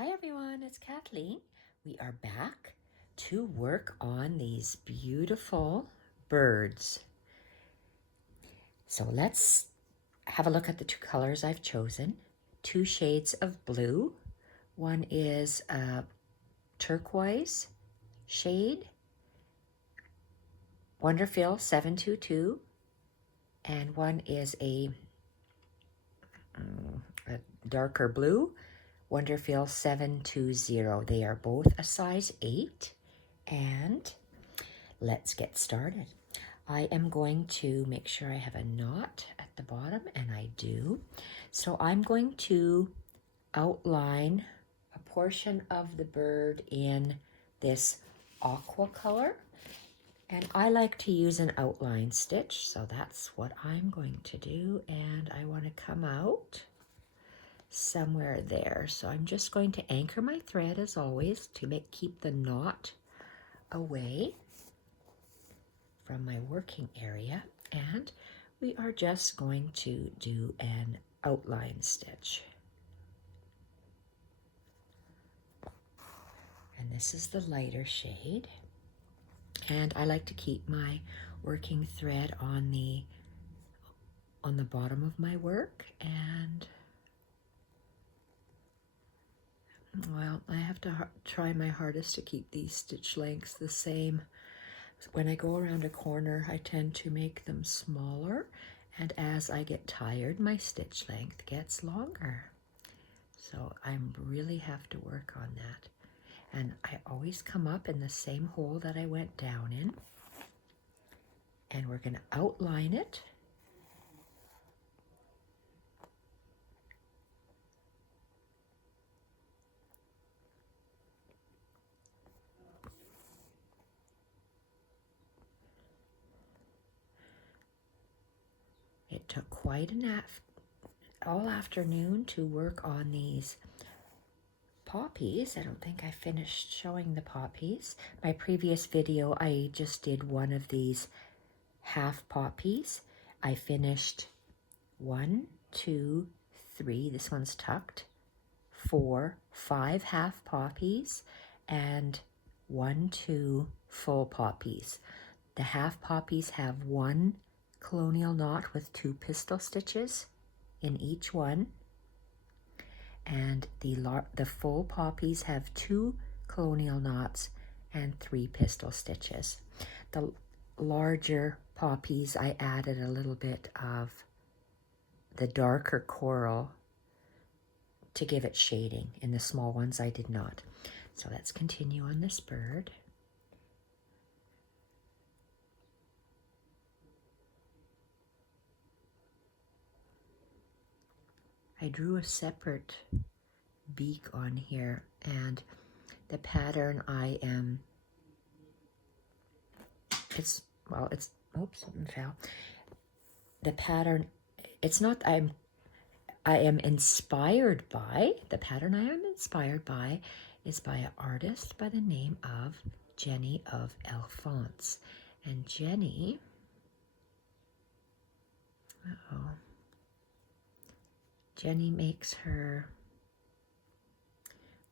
Hi everyone, it's Kathleen. We are back to work on these beautiful birds. So let's have a look at the two colors I've chosen. Two shades of blue. One is a turquoise shade, Wonderfill 722, and one is a darker blue, Wonderfill 720. They are both a size 8, and let's get started. I am going to make sure I have a knot at the bottom, and I do. So I'm going to outline a portion of the bird in this aqua color. And I like to use an outline stitch, so that's what I'm going to do. And I want to come out somewhere there. So I'm just going to anchor my thread as always to keep the knot away from my working area, and we are just going to do an outline stitch. And this is the lighter shade, and I like to keep my working thread on the bottom of my work, and well, I have to try my hardest to keep these stitch lengths the same. When I go around a corner, I tend to make them smaller, and as I get tired, my stitch length gets longer. So I really have to work on that. And I always come up in the same hole that I went down in, and we're going to outline it. It took quite all afternoon to work on these poppies. I don't think I finished showing the poppies. My previous video, I just did one of these half poppies. I finished 1, 2, 3. This one's tucked. 4, 5 half poppies, and 1, 2 full poppies. The half poppies have 1 colonial knot with 2 pistol stitches in each one, and the full poppies have 2 colonial knots and 3 pistol stitches. The larger poppies, I added a little bit of the darker coral to give it shading. In the small ones, I did not. So let's continue on this bird. I drew a separate beak on here, and the pattern oops, something fell. The pattern, it's not, I am inspired by, the pattern I am inspired by is by an artist by the name of Jenny of Elefantz. And Jenny, Jenny makes her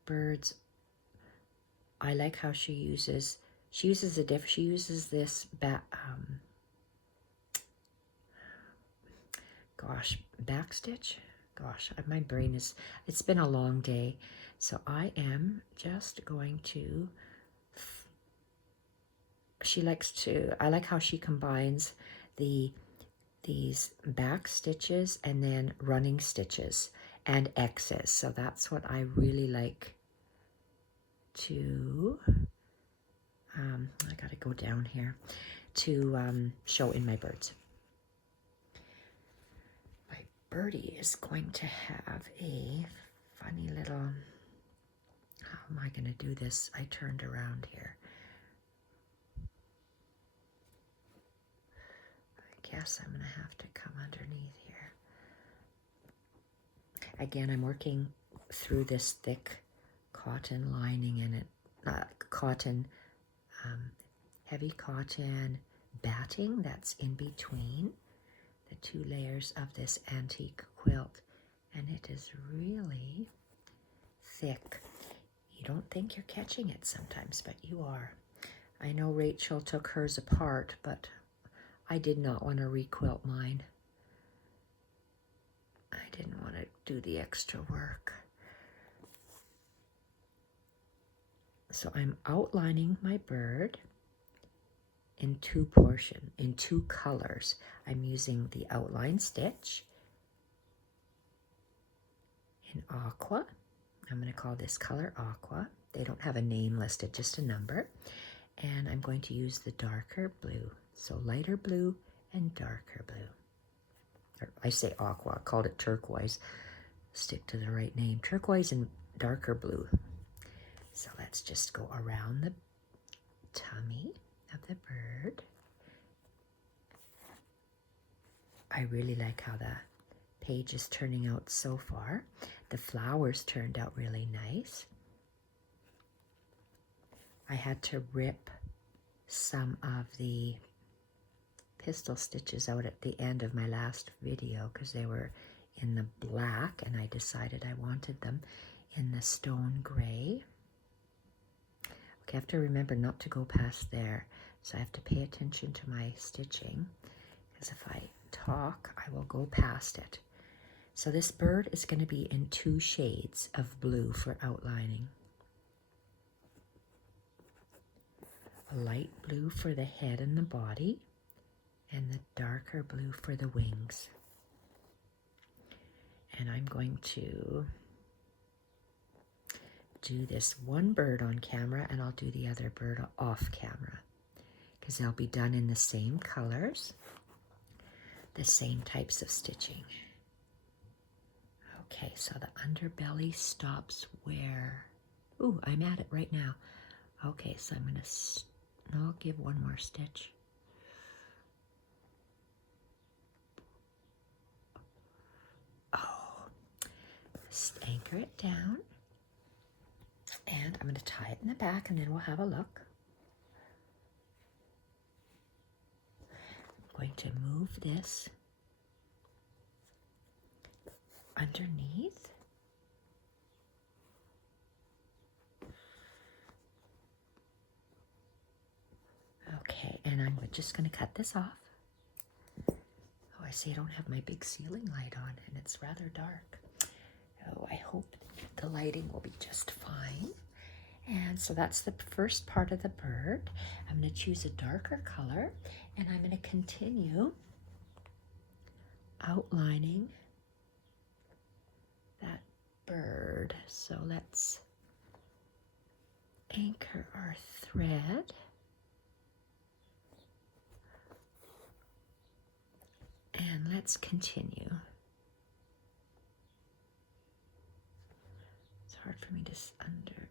birds. I like how she uses this backstitch. Gosh, my brain it's been a long day. So I am just going to, I like how she combines these back stitches and then running stitches and X's. So that's what I really like to, I gotta go down here, to show in my birds. My birdie is going to have a funny little, how am I gonna do this? I turned around here. I guess I'm gonna have to come underneath here. Again, I'm working through this thick cotton lining in it, heavy cotton batting that's in between the 2 layers of this antique quilt, and it is really thick. don't think you're catching it sometimes, but you are. I know Rachel took hers apart, but I did not want to requilt mine. I didn't want to do the extra work. So I'm outlining my bird in two colors. I'm using the outline stitch in aqua. I'm going to call this color aqua. They don't have a name listed, just a number. And I'm going to use the darker blue. So lighter blue and darker blue. Or I say aqua, I called it turquoise. Stick to the right name. Turquoise and darker blue. So let's just go around the tummy of the bird. I really like how the page is turning out so far. The flowers turned out really nice. I had to rip some of the pistol stitches out at the end of my last video because they were in the black and I decided I wanted them in the stone gray. Okay, I have to remember not to go past there, so I have to pay attention to my stitching because if I talk, I will go past it. So this bird is going to be in two shades of blue for outlining. A light blue for the head and the body, and the darker blue for the wings. And I'm going to do this one bird on camera and I'll do the other bird off camera because they'll be done in the same colors, the same types of stitching. Okay, so the underbelly stops where? Ooh, I'm at it right now. Okay, so I'm going to, I'll give one more stitch. Oh, just anchor it down. And I'm going to tie it in the back and then we'll have a look. I'm going to move this underneath. Okay, and I'm just going to cut this off. Oh, I see I don't have my big ceiling light on and it's rather dark. Oh, I hope the lighting will be just fine. And so that's the first part of the bird. I'm going to choose a darker color and I'm going to continue outlining that bird. So let's anchor our thread. And let's continue. It's hard for me to under.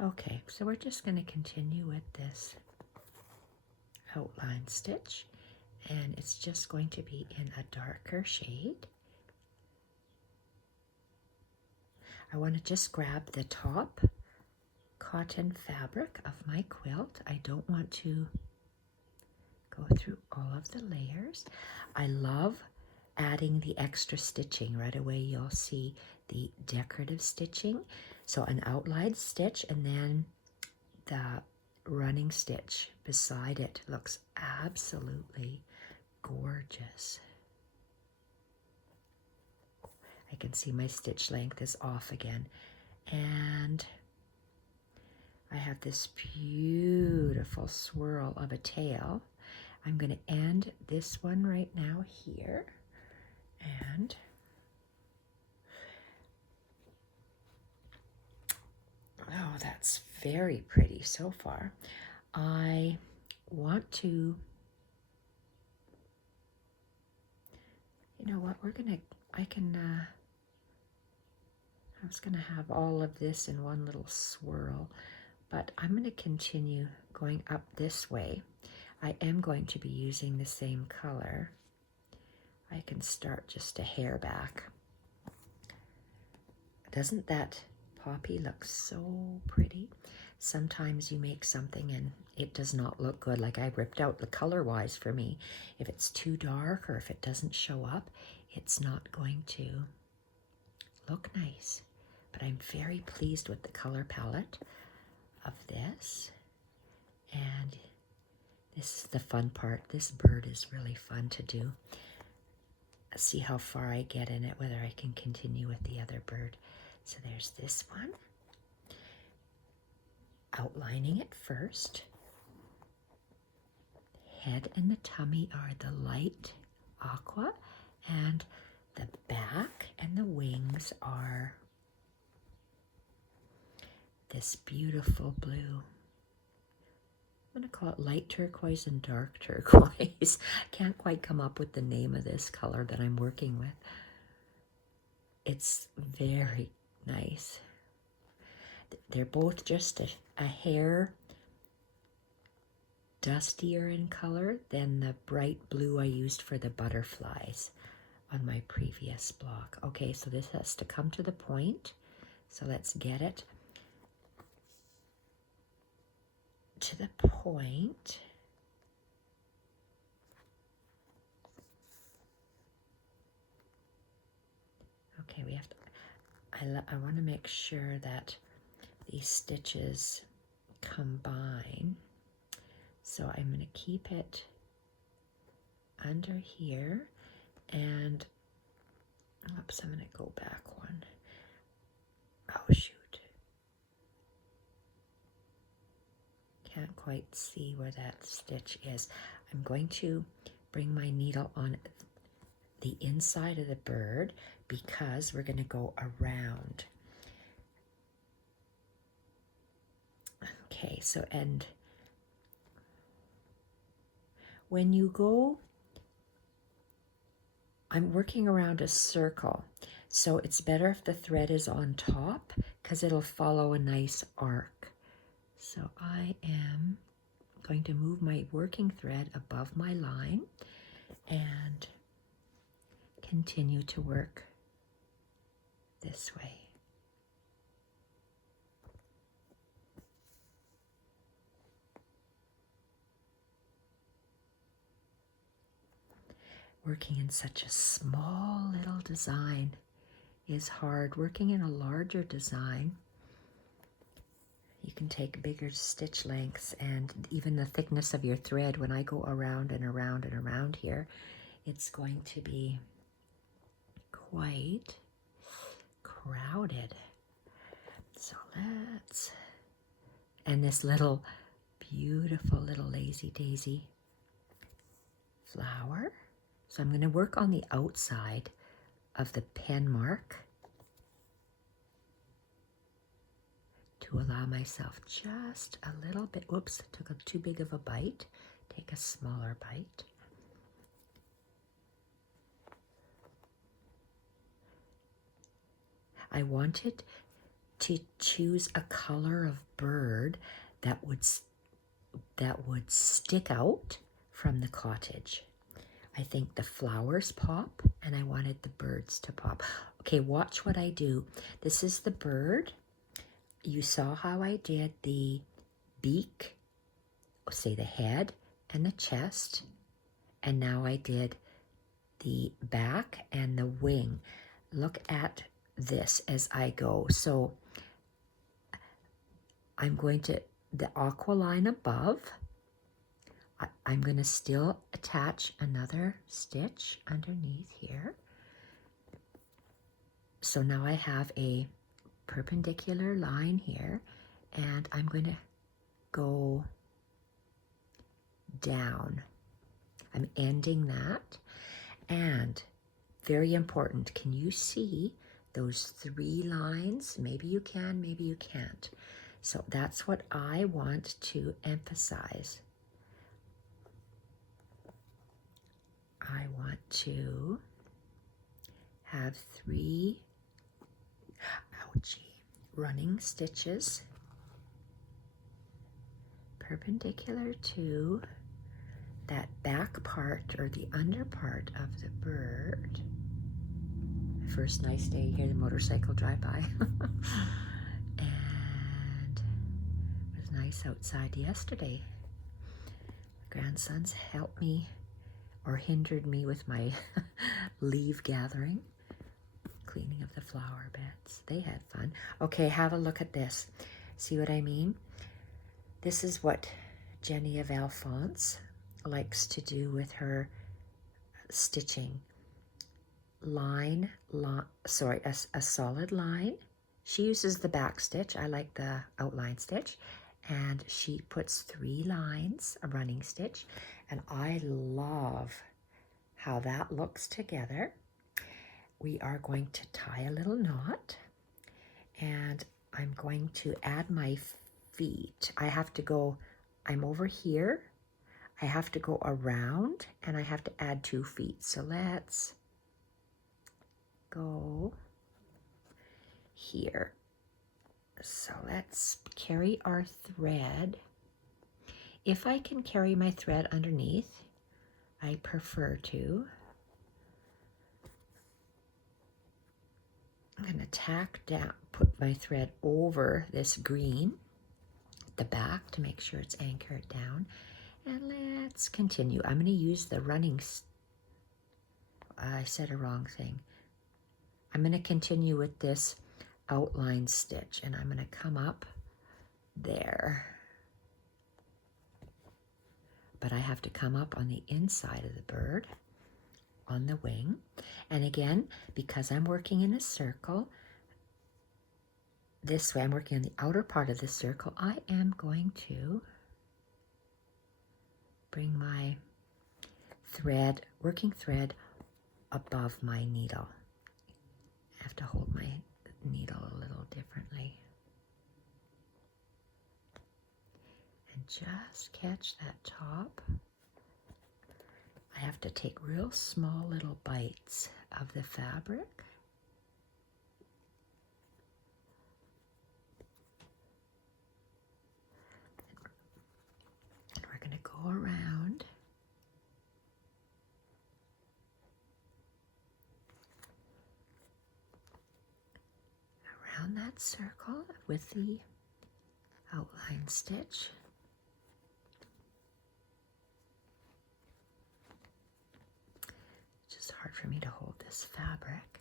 Okay, so we're just going to continue with this outline stitch, and it's just going to be in a darker shade. I want to just grab the top cotton fabric of my quilt. I don't want to go through all of the layers. I love adding the extra stitching. Right away you'll see the decorative stitching. So an outlined stitch and then the running stitch beside it looks absolutely gorgeous. I can see my stitch length is off again. And I have this beautiful swirl of a tail. I'm going to end this one right now here. And oh, that's very pretty so far. I want to, you know what, I was going to have all of this in one little swirl, but I'm going to continue going up this way. I am going to be using the same color. I can start just a hair back. Doesn't that poppy look so pretty? sometimes you make something and it does not look good. Like I ripped out the color-wise for me. If it's too dark or if it doesn't show up, it's not going to look nice. But I'm very pleased with the color palette of this. And this is the fun part. This bird is really fun to do. See how far I get in it, whether I can continue with the other bird. So there's this one. Outlining it first. Head and the tummy are the light aqua, and the back and the wings are this beautiful blue. I'm going to call it light turquoise and dark turquoise. Can't quite come up with the name of this color that I'm working with. It's very nice. They're both just a hair dustier in color than the bright blue I used for the butterflies on my previous block. Okay, so this has to come to the point. So let's get it to the point. Okay, we have to, I want to make sure that these stitches combine. So I'm going to keep it under here, and oops, I'm going to go back one. Oh shoot. Can't quite see where that stitch is. I'm going to bring my needle on the inside of the bird because we're going to go around. Okay, so and when you go, I'm working around a circle, so it's better if the thread is on top because it'll follow a nice arc. So I am going to move my working thread above my line and continue to work this way. Working in such a small little design is hard. Working in a larger design, you can take bigger stitch lengths and even the thickness of your thread. When I go around and around and around here, it's going to be quite crowded. So let's, and this little beautiful little lazy daisy flower. So I'm going to work on the outside of the pen mark to allow myself just a little bit, whoops, took a too big of a bite. Take a smaller bite. I wanted to choose a color of bird that would stick out from the cottage. I think the flowers pop, and I wanted the birds to pop. Okay, watch what I do. This is the bird. You saw how I did the beak, say the head and the chest, and now I did the back and the wing. Look at this as I go. So I'm going to, the aqua line above, I'm going to still attach another stitch underneath here. So now I have a perpendicular line here, and I'm going to go down. I'm ending that, and very important, can you see those 3 lines? Maybe you can, maybe you can't. So that's what I want to emphasize. I want to have 3 running stitches perpendicular to that back part or the under part of the bird. First nice day, hear the motorcycle drive by. And we're nice outside yesterday. Grandsons helped me or hindered me with my leaf gathering, cleaning of the flower beds. They had fun. Okay, have a look at this. See what I mean? This is what Jenny of Elefantz likes to do with her stitching. A solid line. She uses the back stitch. I like the outline stitch. And she puts 3 lines, a running stitch. And I love how that looks together. We are going to tie a little knot. And I'm going to add my feet. I'm over here. I have to go around and I have to add 2 feet. So let's go here. So let's carry our thread. If I can carry my thread underneath, I prefer to. I'm going to tack down, put my thread over this green, the back, to make sure it's anchored down. And let's continue. I'm going to use the running, I said a wrong thing. I'm going to continue with this outline stitch, and I'm going to come up there. But I have to come up on the inside of the bird, on the wing. And again, because I'm working in a circle, this way I'm working on the outer part of the circle, I am going to bring my thread, working thread, above my needle. I have to hold my needle a little differently. And just catch that top. I have to take real small little bites of the fabric. And we're going to go around. Around that circle with the outline stitch. It's just hard for me to hold this fabric.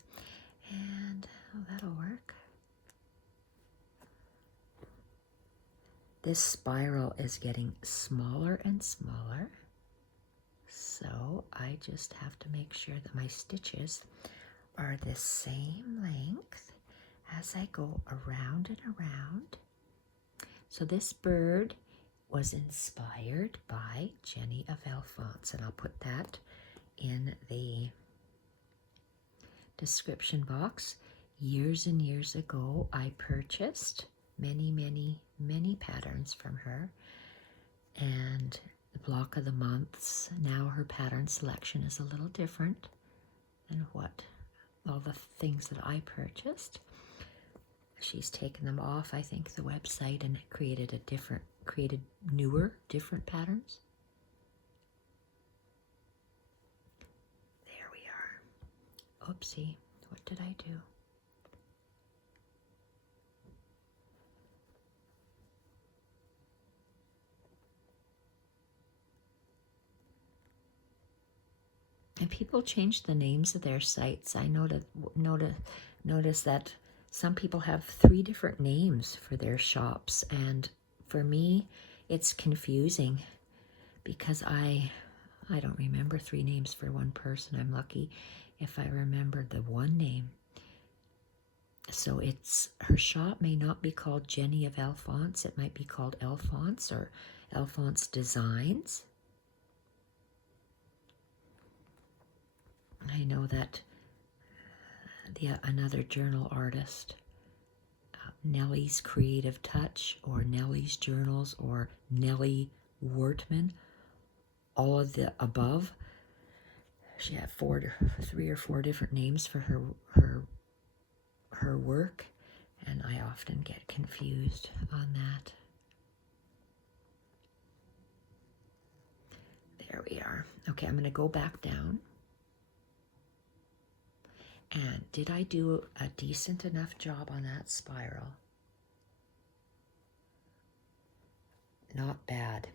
And that'll work. This spiral is getting smaller and smaller. So I just have to make sure that my stitches are the same length as I go around and around. So this bird was inspired by Jenny of Elefantz, and I'll put that in the description box. Years and years ago, I purchased many patterns from her, and the block of the months, now her pattern selection is a little different than what all the things that I purchased. She's taken them off, I think, the website, and created newer, different patterns. There we are. Oopsie, what did I do? And people change the names of their sites. I notice that some people have 3 different names for their shops, and for me, it's confusing because I don't remember 3 names for one person. I'm lucky if I remember the one name. So her shop may not be called Jenny of Elefantz. It might be called Elefantz or Elefantz Designs. I know that another journal artist, Nellie's Creative Touch, or Nellie's Journals, or Nellie Wortman, all of the above. She had 3 or 4 different names for her work, and I often get confused on that. There we are. Okay, I'm going to go back down. And did I do a decent enough job on that spiral? Not bad.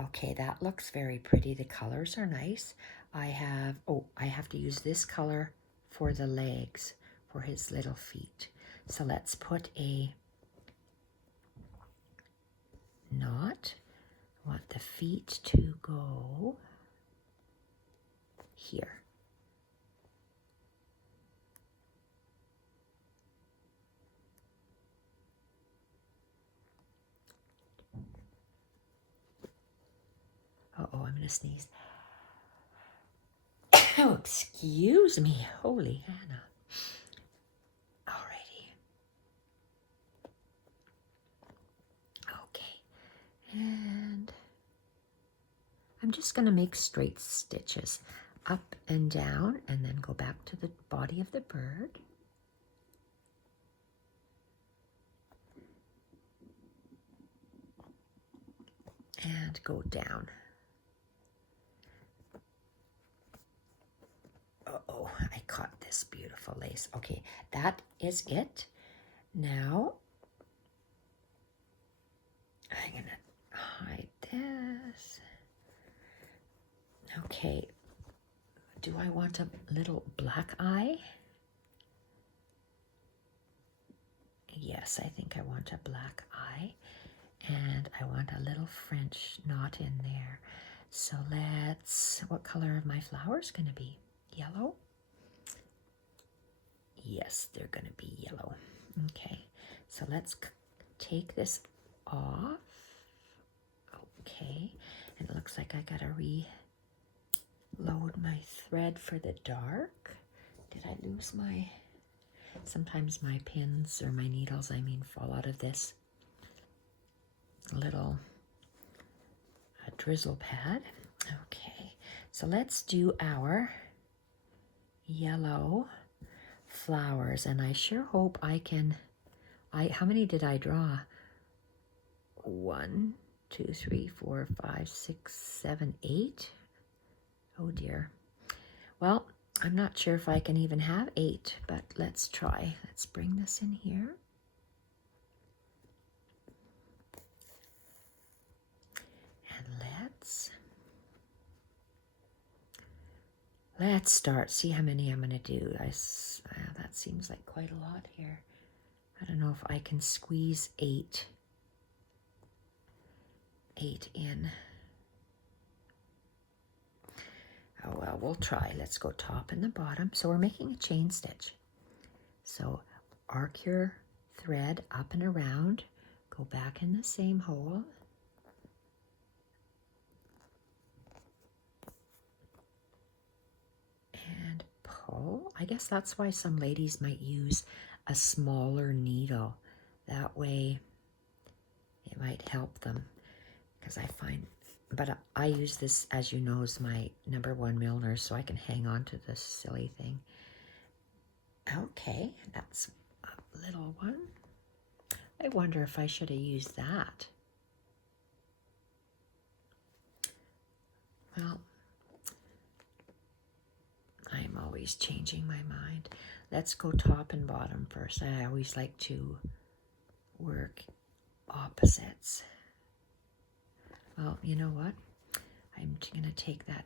Okay, that looks very pretty. The colors are nice. I have to use this color for the legs, for his little feet. So let's put a knot. I want the feet to go here. Uh-oh, I'm gonna sneeze. Oh, excuse me. Holy Hannah. Alrighty. Okay. And I'm just gonna make straight stitches up and down and then go back to the body of the bird. And go down. Uh-oh, I caught this beautiful lace. Okay, that is it. Now, I'm gonna hide this. Okay, do I want a little black eye? Yes, I think I want a black eye. And I want a little French knot in there. So what color are my flowers going to be? Yellow? Yes, they're going to be yellow. Okay, so let's take this off. Okay, and it looks like I got to reload my thread for the dark. Did I lose my... Sometimes my pins or my needles, fall out of this little drizzle pad. Okay, so let's do our yellow flowers, and I sure hope I can. How many did I draw? 1, 2, 3, 4, 5, 6, 7, 8. Oh dear. Well, I'm not sure if I can even have 8, but let's try. Let's bring this in here. Let's start, see how many I'm going to do. That seems like quite a lot here. I don't know if I can squeeze 8 in. Oh well, we'll try. Let's go top and the bottom. So we're making a chain stitch. So arc your thread up and around, go back in the same hole. And pull. I guess that's why some ladies might use a smaller needle. That way it might help them, because I find, but I use this, as you know, as my #1 Milner, so I can hang on to this silly thing. Okay, that's a little one. I wonder if I should have used that. Well, I'm always changing my mind. Let's go top and bottom first. I always like to work opposites. Well, you know what? I'm going to take that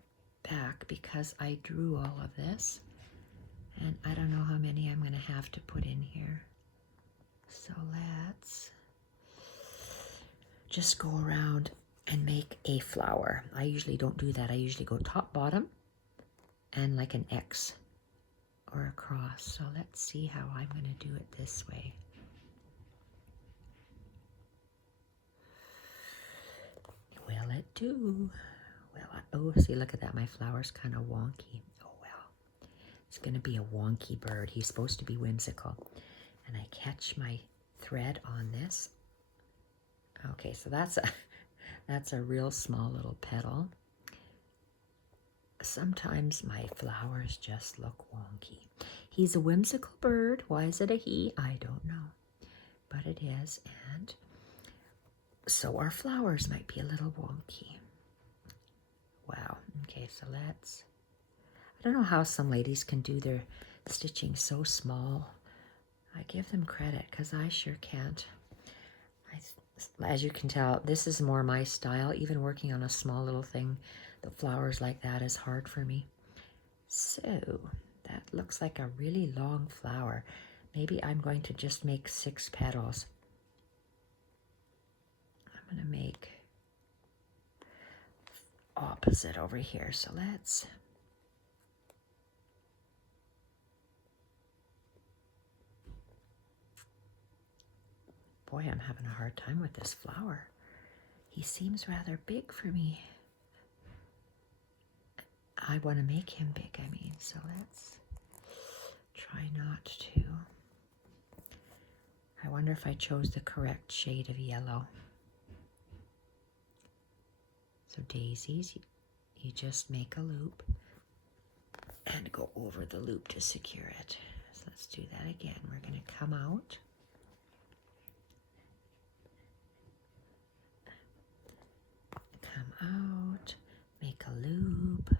back because I drew all of this. And I don't know how many I'm going to have to put in here. So let's just go around and make a flower. I usually don't do that. I usually go top, bottom, and like an X or a cross. So let's see how I'm going to do it this way. Will it do? Well, oh, see, look at that. My flower's kind of wonky. Oh, well. It's going to be a wonky bird. He's supposed to be whimsical. And I catch my thread on this. Okay, so that's a real small little petal. Sometimes my flowers just look wonky. He's a whimsical bird. Why is it a he? I don't know. But it is, and so our flowers might be a little wonky. Wow. Okay, so let's... I don't know how some ladies can do their stitching so small. I give them credit, because I sure can't. As you can tell, this is more my style. Even working on a small little thing, the flowers like that is hard for me. So that looks like a really long flower. Maybe I'm going to just make 6 petals. I'm going to make opposite over here. So let's... Boy, I'm having a hard time with this flower. He seems rather big for me. I want to make him big, I mean, so let's try not to. I wonder if I chose the correct shade of yellow. So daisies, you just make a loop and go over the loop to secure it. So let's do that again. We're going to come out. Come out, make a loop.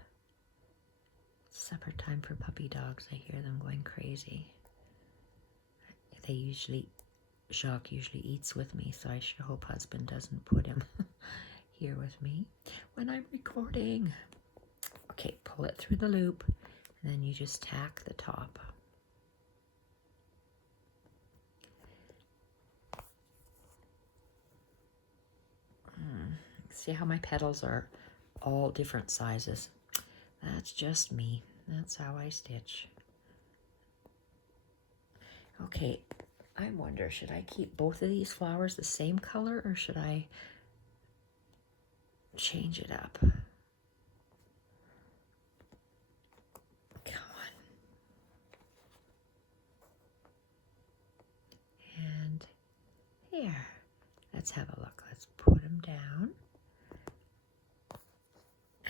Supper time for puppy dogs. I hear them going crazy. Jacques usually eats with me, so I sure hope husband doesn't put him here with me when I'm recording. Okay, pull it through the loop, and then you just tack the top. See how my petals are all different sizes? That's just me. That's how I stitch. Okay, I wonder, should I keep both of these flowers the same color, or should I change it up? Come on. And there. Let's have a look. Let's put them down.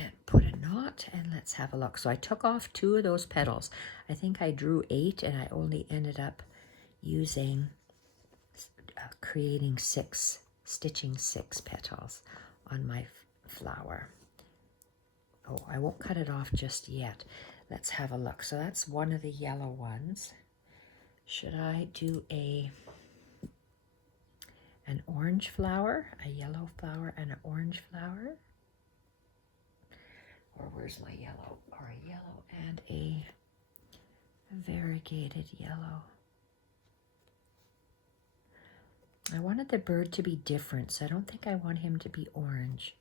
And put a knot, and let's have a look. So I took off 2 of those petals. I think I drew 8, and I only ended up using, stitching 6 petals on my flower. Oh, I won't cut it off just yet. Let's have a look. So that's one of the yellow ones. Should I do an orange flower, a yellow flower, and an orange flower? Or where's my yellow? Or a yellow and a variegated yellow. I wanted the bird to be different, so I don't think I want him to be orange.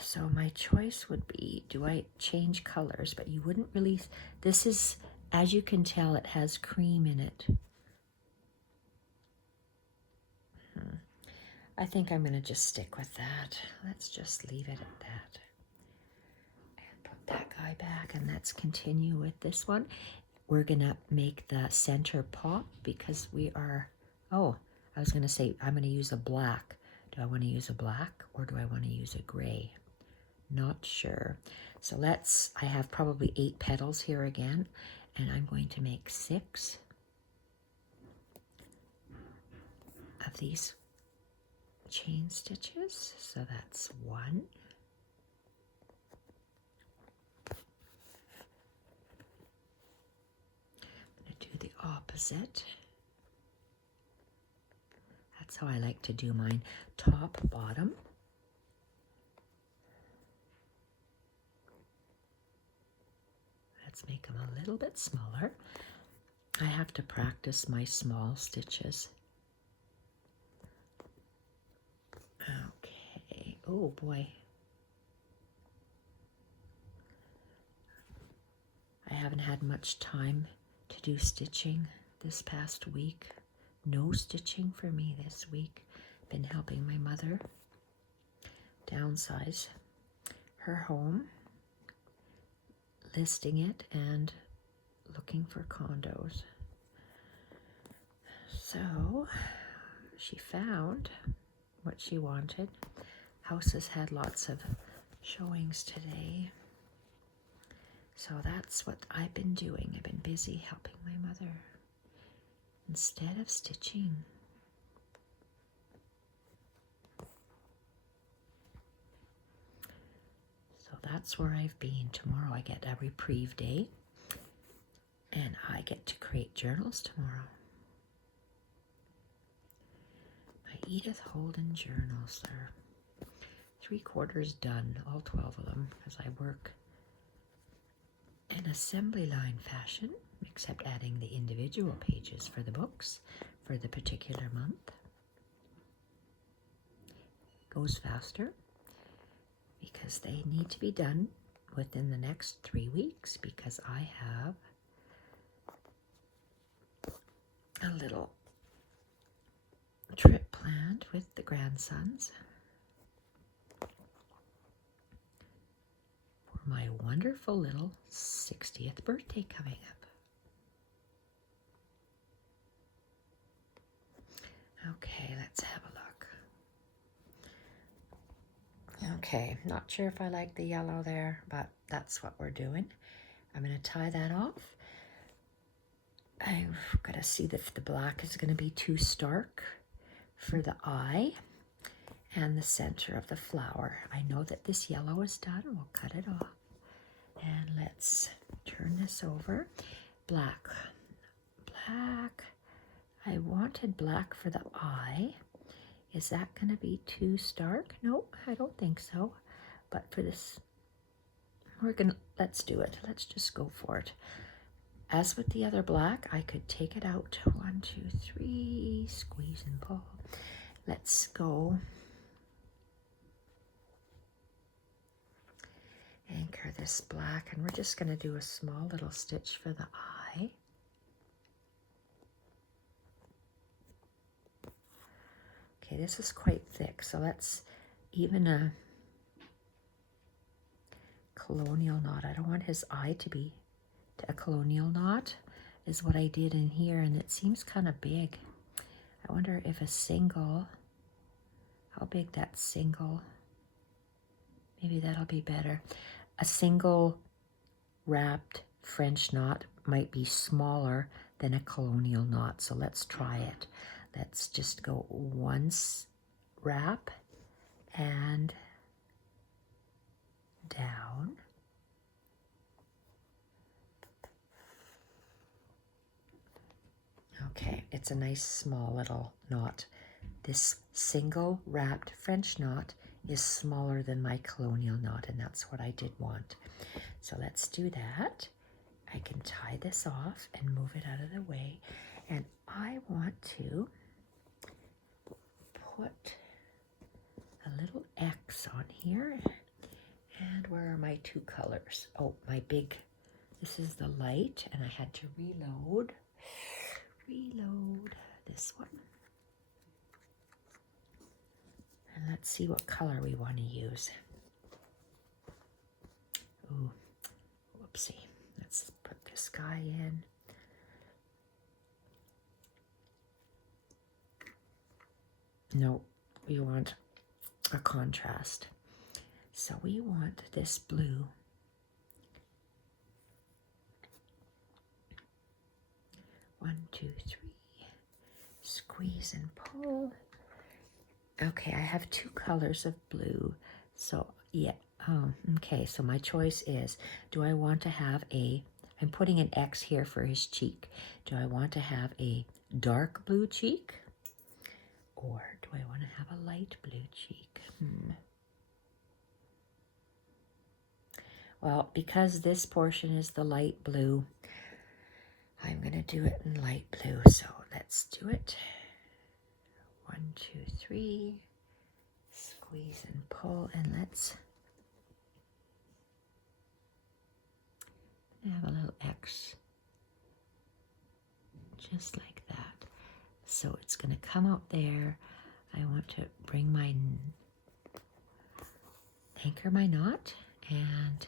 So my choice would be, do I change colors? But you wouldn't really, this is, as you can tell, it has cream in it. I think I'm going to just stick with that. Let's just leave it at that. And put that guy back, and let's continue with this one. We're going to make the center pop because we are, oh, I was going to say I'm going to use a black. Do I want to use a black or do I want to use a gray? Not sure. So I have probably 8 petals here again, and I'm going to make 6 of these chain stitches. So that's 1. I'm going to do the opposite. That's how I like to do mine. Top, bottom. Let's make them a little bit smaller. I have to practice my small stitches. Okay. Oh boy. I haven't had much time to do stitching this past week. No stitching for me this week. Been helping my mother downsize her home, listing it and looking for condos. So she found what she wanted. Houses had lots of showings today. So that's what I've been doing. I've been busy helping my mother instead of stitching. So that's where I've been. Tomorrow I get a reprieve day, and I get to create journals tomorrow. Edith Holden journals. They're 3/4 done, all 12 of them, because I work in assembly line fashion, except adding the individual pages for the books for the particular month. Goes faster because they need to be done within the next 3 weeks, because I have a little trip planned with the grandsons for my wonderful little 60th birthday coming up. Okay, let's have a look. Okay, not sure if I like the yellow there, but that's what we're doing. I'm going to tie that off. I've got to see if the black is going to be too stark for the eye and the center of the flower. I know that this yellow is done. We'll cut it off. And let's turn this over. Black. Black. I wanted black for the eye. Is that going to be too stark? No, I don't think so. But for this, let's do it. Let's just go for it. As with the other black, I could take it out. 1, 2, 3, squeeze and pull. Let's go. Anchor this black, and we're just going to do a small little stitch for the eye. Okay, this is quite thick, so let's even a colonial knot. I don't want his eye to be a colonial knot, is what I did in here, and it seems kind of big. I wonder if a single, how big that single, maybe that'll be better. A single wrapped French knot might be smaller than a colonial knot, so let's try it. Let's just go once wrap and down. Okay, it's a nice small little knot. This single wrapped French knot is smaller than my colonial knot, and that's what I did want. So let's do that. I can tie this off and move it out of the way. And I want to put a little X on here. And where are my 2 colors? Oh, my big, this is the light, and I had to reload this one. And let's see what color we want to use. Ooh, whoopsie. Let's put this guy in. No, we want a contrast. So we want this blue. One, 2, 3. Squeeze and pull. Okay, I have 2 colors of blue. So, yeah. Okay, so my choice is, do I want to have I'm putting an X here for his cheek. Do I want to have a dark blue cheek? Or do I want to have a light blue cheek? Well, because this portion is the light blue, I'm going to do it in light blue. So let's do it. 1, 2, 3. Squeeze and pull, and let's have a little X. Just like that. So it's going to come out there. I want to bring anchor my knot, and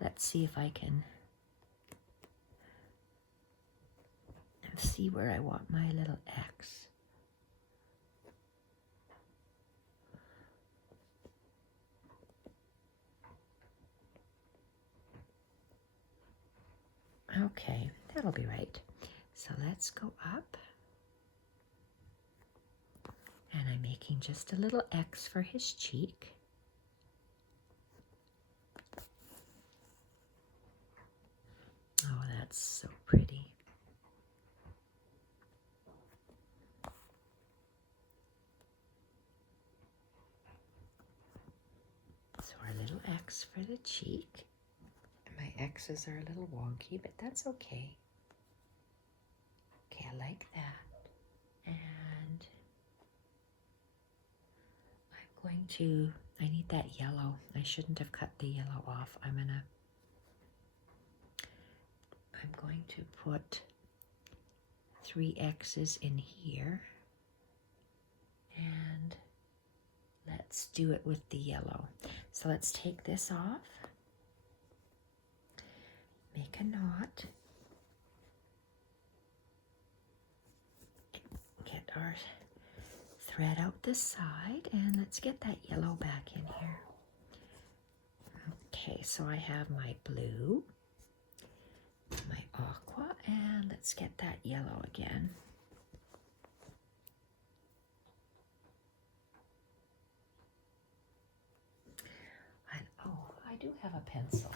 let's see if I can see where I want my little X. Okay, that'll be right. So let's go up. And I'm making just a little X for his cheek. Oh, that's so pretty. little X for the cheek. My X's are a little wonky, but that's okay. Okay, I like that. And I'm going to, I need that yellow. I shouldn't have cut the yellow off. I'm going to put 3 X's in here. And let's do it with the yellow. So let's take this off. Make a knot. Get our thread out the side, and let's get that yellow back in here. Okay, so I have my blue, my aqua, and let's get that yellow again. And oh, I do have a pencil.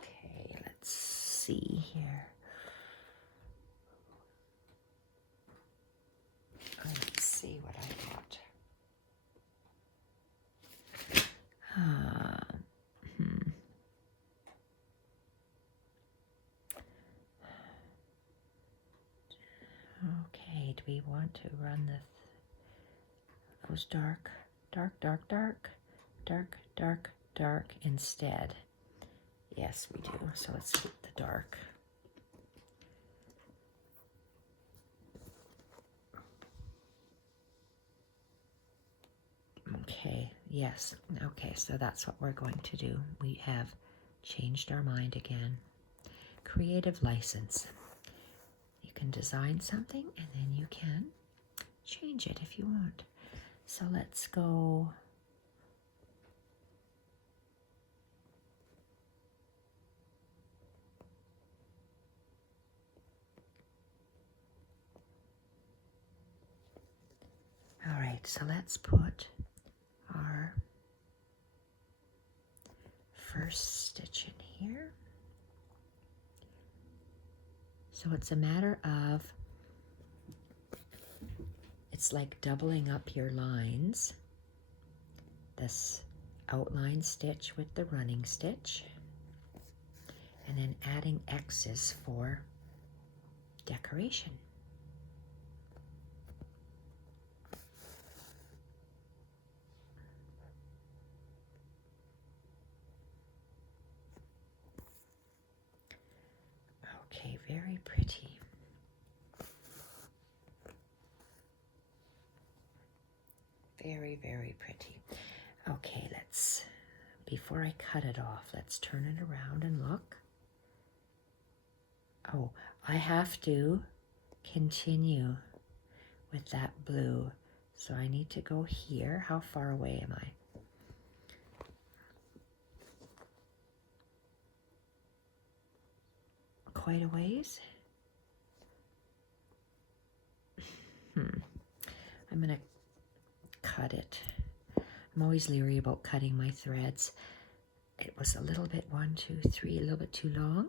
Okay, let's see here. Let's see what I got. Okay, do we want to run those dark, dark, dark, dark, dark, dark, dark instead? Yes, we do. So let's keep the dark. Okay, yes. Okay, so that's what we're going to do. We have changed our mind again. Creative license. You can design something and then you can change it if you want. So let's go. All right, so let's put our first stitch in here. So it's a matter of, it's like doubling up your lines. This outline stitch with the running stitch, and then adding X's for decoration. Okay, very pretty. Very, very pretty. Okay, let's, before I cut it off, let's turn it around and look. Oh, I have to continue with that blue. So I need to go here. How far away am I? Quite a ways. I'm going to cut it. I'm always leery about cutting my threads. It was a little bit 1, 2, 3, a little bit too long.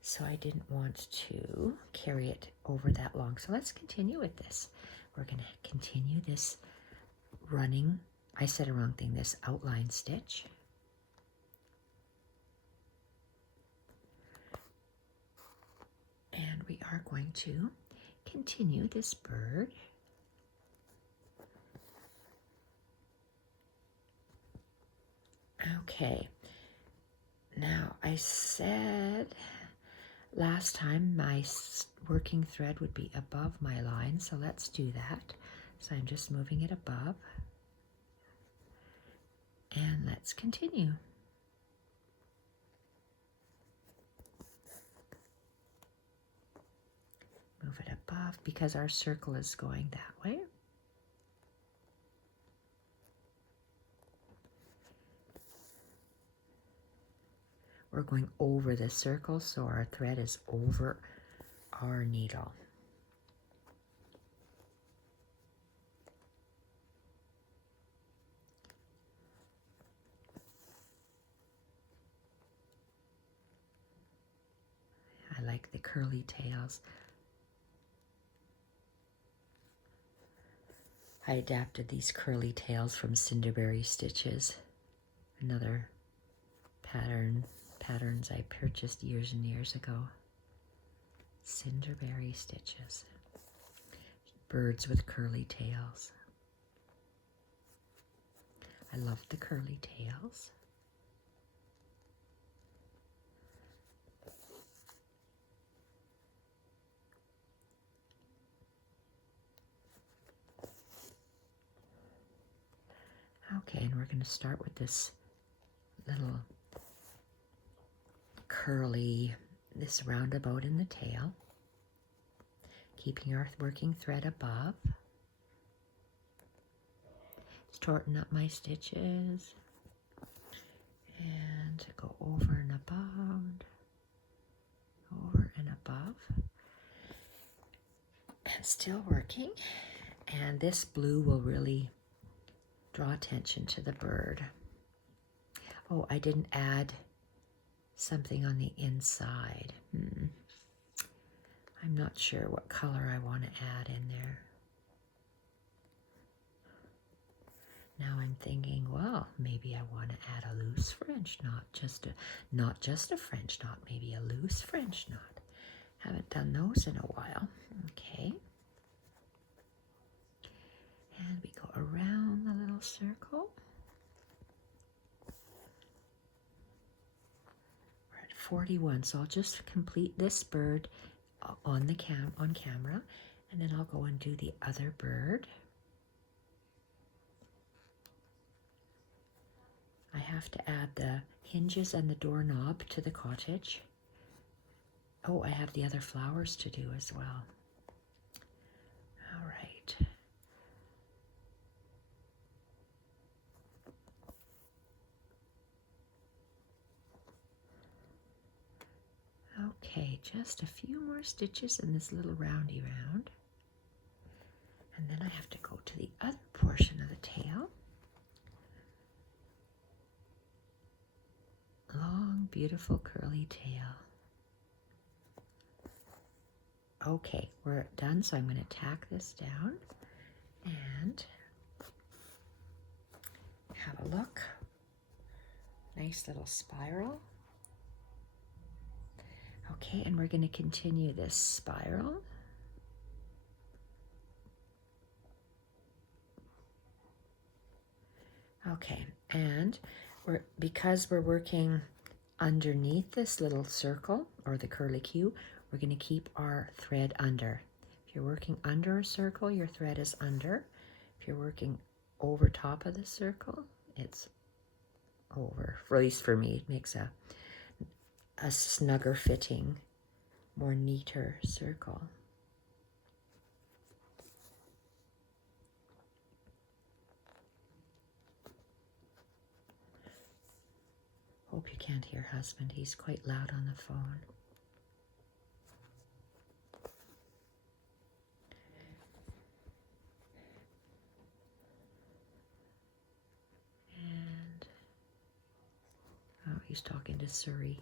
So I didn't want to carry it over that long. So let's continue with this. We're going to continue this running, I said a wrong thing, this outline stitch. And we are going to continue this bird. Okay, now I said last time my working thread would be above my line, so let's do that. So I'm just moving it above, and let's continue. Move it above because our circle is going that way. We're going over the circle, so our thread is over our needle. I like the curly tails. I adapted these curly tails from Cinderberry stitches. Another patterns I purchased years and years ago. Cinderberry stitches. Birds with curly tails. I love the curly tails. Okay, and we're going to start with this little curly, this roundabout in the tail, keeping our working thread above. Shorten up my stitches and go over and above, over and above, and still working. And this blue will really draw attention to the bird. Oh, I didn't add something on the inside. I'm not sure what color I want to add in there. Now I'm thinking, well, maybe I want to add a loose French knot, not just a French knot, maybe a loose French knot. Haven't done those in a while. Okay. And we go around the little circle. We're at 41, so I'll just complete this bird on camera, and then I'll go and do the other bird. I have to add the hinges and the doorknob to the cottage. Oh, I have the other flowers to do as well. All right. Okay, just a few more stitches in this little roundy round. And then I have to go to the other portion of the tail. Long, beautiful curly tail. Okay, we're done, so I'm going to tack this down and have a look. Nice little spiral. Okay, and we're going to continue this spiral. Okay, and because we're working underneath this little circle or the curly Q, we're going to keep our thread under. If you're working under a circle, your thread is under. If you're working over top of the circle, it's over. Or at least for me, it makes a snugger fitting, more neater circle. Hope you can't hear husband. He's quite loud on the phone. And oh, he's talking to Surrey.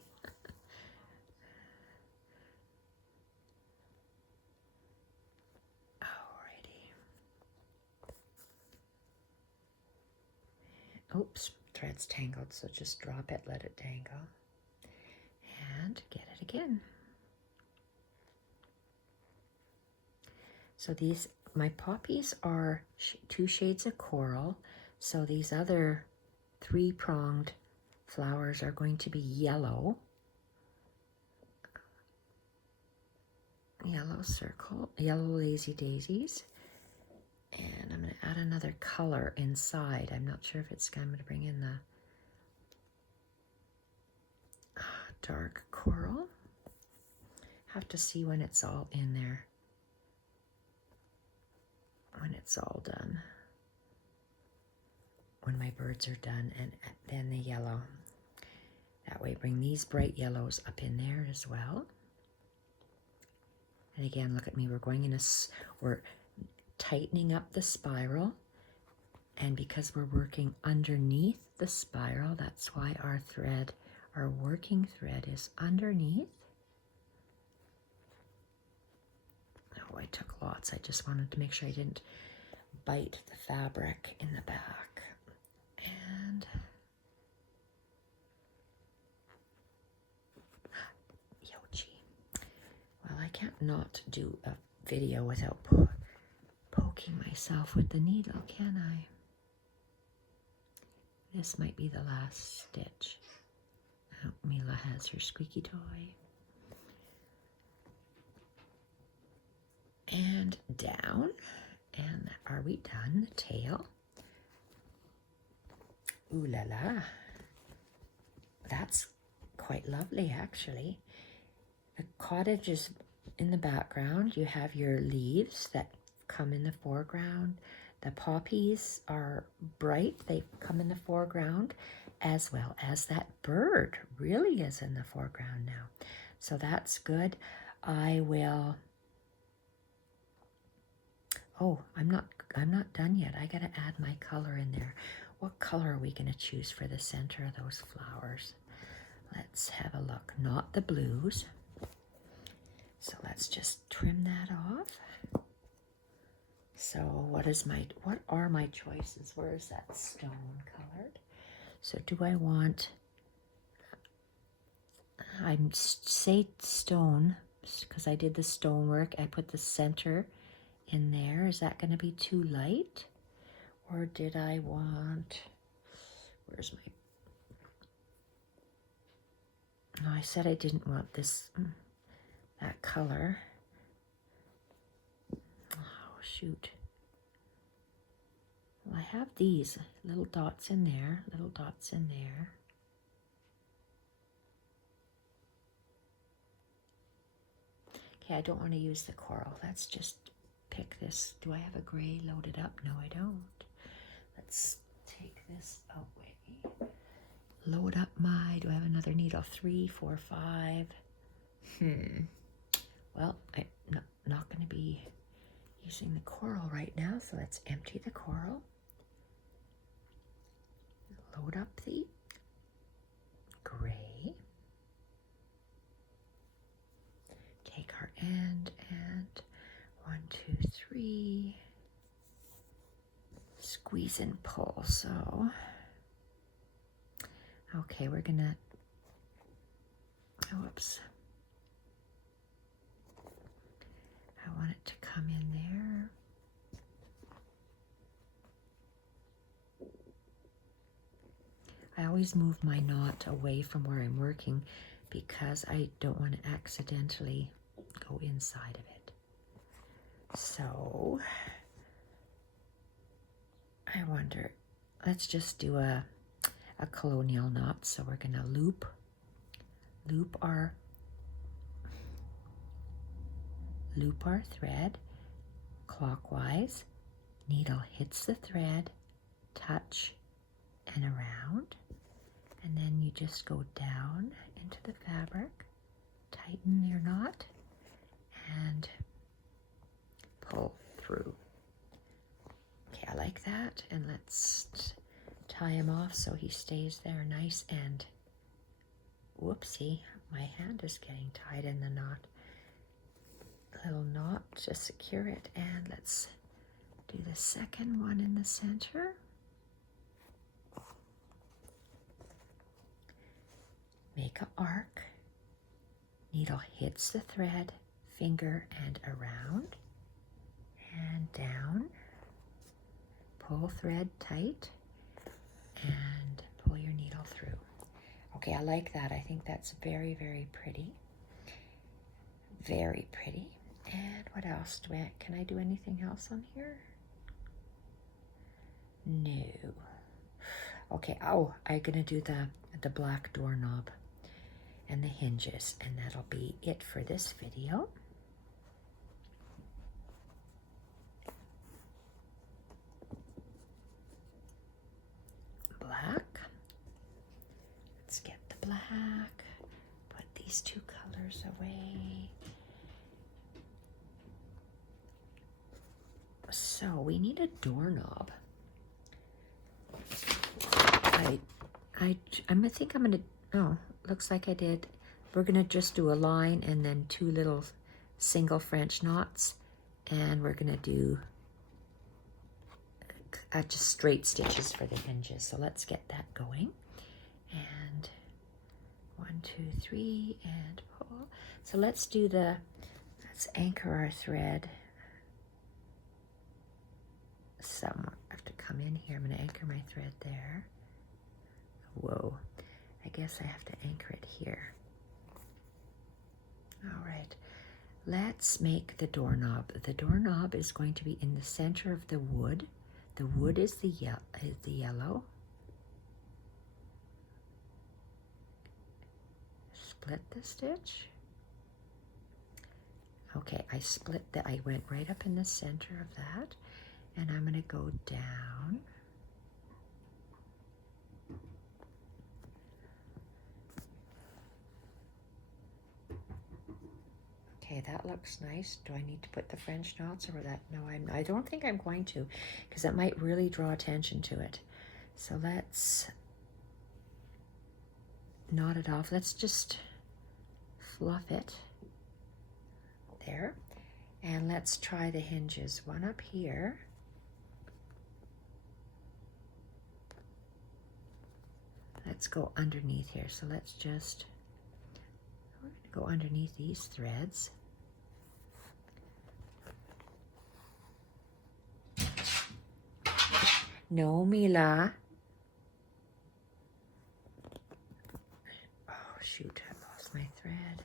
Alrighty. Oops. Thread's tangled, so just drop it, let it dangle, and get it again. So these, my poppies are 2 shades of coral, so these other 3-pronged flowers are going to be yellow. Yellow circle, yellow lazy daisies. And I'm going to add another color inside. I'm not sure if I'm going to bring in the dark coral. Have to see when it's all in there. When it's all done. When my birds are done, and then the yellow. That way bring these bright yellows up in there as well. And again, look at me, we're tightening up the spiral, and because we're working underneath the spiral, that's why our working thread is underneath. Oh, I took lots. I just wanted to make sure I didn't bite the fabric in the back. And can't not do a video without poking myself with the needle, can I? This might be the last stitch. Oh, Mila has her squeaky toy. And down. And are we done? The tail. Ooh la la. That's quite lovely, actually. The cottage is in the background. You have your leaves that come in the foreground. The poppies are bright. They come in the foreground, as well as that bird really is in the foreground now. So that's good. I will... Oh, I'm not done yet. I gotta add my color in there. What color are we gonna choose for the center of those flowers? Let's have a look. Not the blues. So let's just trim that off. So what are my choices? Where is that stone colored? So do I want, I say stone because I did the stonework. I put the center in there. Is that going to be too light? Or did I want, where's my, no, I said I didn't want this, that color. Oh, shoot. Well, I have these little dots in there, little dots in there. Okay, I don't want to use the coral. Let's just pick this. Do I have a gray loaded up? No, I don't. Let's take this away. Load up my, do I have another needle? 3, 4, 5. Well, I'm not going to be using the coral right now, so let's empty the coral. Load up the gray. Take our end and 1, 2, 3. Squeeze and pull. So, okay, we're gonna, whoops. I want it to come in there. I always move my knot away from where I'm working because I don't want to accidentally go inside of it. So, I wonder, let's just do a colonial knot. So we're going to loop our thread clockwise. Needle hits the thread, touch, and around. And then you just go down into the fabric, tighten your knot, and pull through. Okay, I like that. And let's tie him off so he stays there nice and, whoopsie, my hand is getting tied in the knot. A little knot to secure it. And let's do the second one in the center. Make an arc, needle hits the thread, finger and around, and down, pull thread tight, and pull your needle through. Okay, I like that. I think that's very, very pretty. Very pretty. And what else can I do anything else on here? No. Okay, oh, I'm gonna do the black doorknob and the hinges, and that'll be it for this video. Black. Let's get the black. Put these two colors away. So we need a doorknob. I think I'm gonna, oh, looks like I did. We're gonna just do a line and then 2 little single French knots, and we're gonna do just straight stitches for the hinges. So let's get that going. And 1, 2, 3, and pull. So let's Let's anchor our thread somewhere. I have to come in here. I'm going to anchor my thread there. Whoa. I guess I have to anchor it here. All right. Let's make the doorknob. The doorknob is going to be in the center of the wood. The wood is the yellow. Split the stitch. Okay, I went right up in the center of that, and I'm going to go down. Okay, that looks nice. Do I need to put the French knots over that? No, I don't think I'm going to, because it might really draw attention to it. So let's knot it off. Let's just fluff it. There. And let's try the hinges. One up here. Let's go underneath here. So let's just, we're going to go underneath these threads. No, Mila. Oh, shoot, I lost my thread.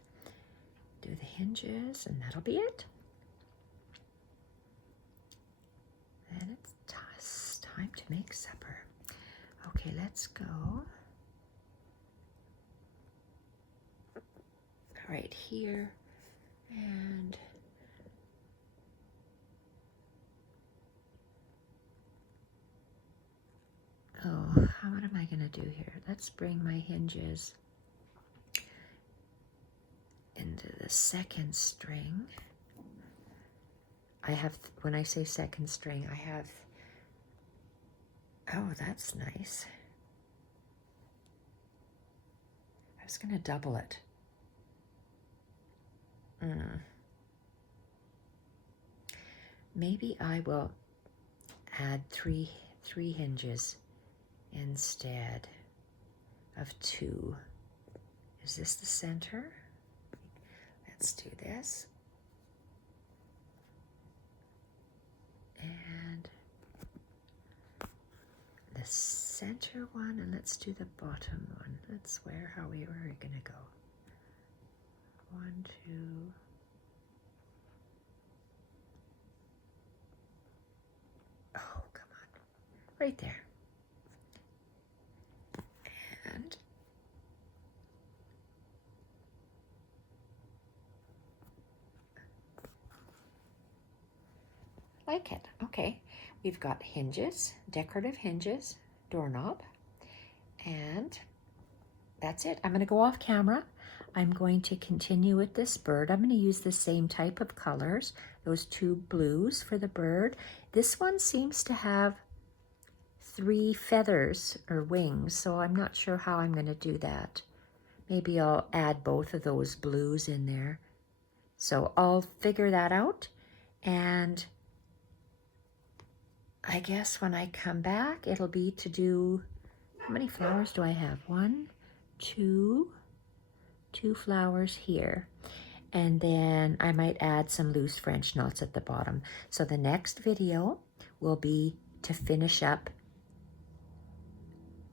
Do the hinges, and that'll be it. Then it's time to make supper. Okay, let's go. Right here, and oh, what am I going to do here? Let's bring my hinges into the second string. I have, when I say second string, I have, oh, that's nice. I was going to double it. Maybe I will add three hinges instead of 2. Is this the center? Let's do this. And the center one, and let's do the bottom one. That's where we are going to go. 1, 2. Oh, come on. Right there. And like it. Okay. We've got hinges, decorative hinges, doorknob, and that's it. I'm going to go off camera. I'm going to continue with this bird. I'm going to use the same type of colors, those 2 blues for the bird. This one seems to have 3 feathers or wings, so I'm not sure how I'm going to do that. Maybe I'll add both of those blues in there. So I'll figure that out, and I guess when I come back, it'll be to do, how many flowers do I have? 1, 2 flowers here. And then I might add some loose French knots at the bottom. So the next video will be to finish up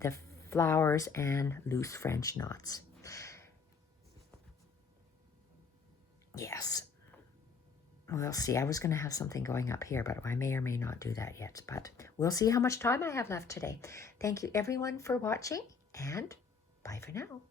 the flowers and loose French knots. Yes. We'll see. I was going to have something going up here, but I may or may not do that yet. But we'll see how much time I have left today. Thank you, everyone, for watching, and bye for now.